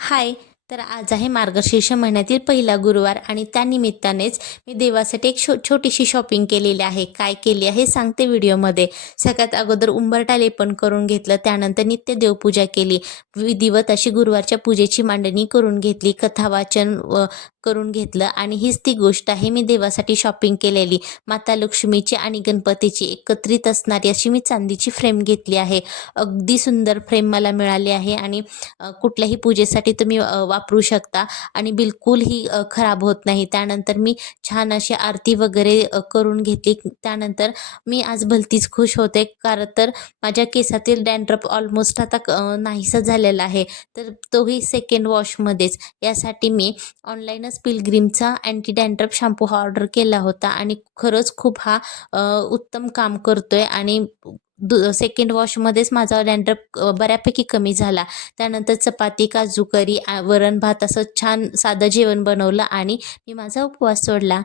हाय. तर आज आहे मार्गशीर्ष महिन्यातील पहिला गुरुवार आणि त्यानिमित्तानेच मी देवासाठी एक छोटीशी शॉपिंग केलेली आहे. काय केली आहे सांगते व्हिडिओमध्ये. सगळ्यात अगोदर उंबरठा लेपन करून घेतलं, त्यानंतर नित्य देवपूजा केली. विधिवत अशी गुरुवारच्या पूजेची मांडणी करून घेतली, कथा वाचन करून घेतलं आणि हीच ती गोष्ट आहे मी देवासाठी शॉपिंग केलेली. माता लक्ष्मीची आणि गणपतीची एकत्रित असणारी अशी मी चांदीची फ्रेम घेतली आहे. अगदी सुंदर फ्रेम मला मिळाली आहे आणि कुठल्याही पूजेसाठी तुम्ही वापरू शकता आणि बिलकुल ही खराब होत नाही. त्यानंतर मी छान अशी आरती वगैरे करून घेतली. त्यानंतर मी आज भलतीच खुश होते, कारण तर माझ्या केसातील डॅन्ड्रफ ऑलमोस्ट आता नाहीसा झालेला आहे, तर तोही सेकंड वॉशमध्येच. यासाठी मी ऑनलाईनच पिलग्रीमचा अँटी डॅन्ड्रफ शॅम्पू ऑर्डर केला होता आणि खरंच खूप हा उत्तम काम करतोय आणि सेकंड वॉशमध्येच माझा डॅन्ड्रफ बऱ्यापैकी कमी झाला. त्यानंतर चपाती, काजू करी, वरण भात असं छान साधं जेवण बनवलं आणि मी माझा उपवास सोडला.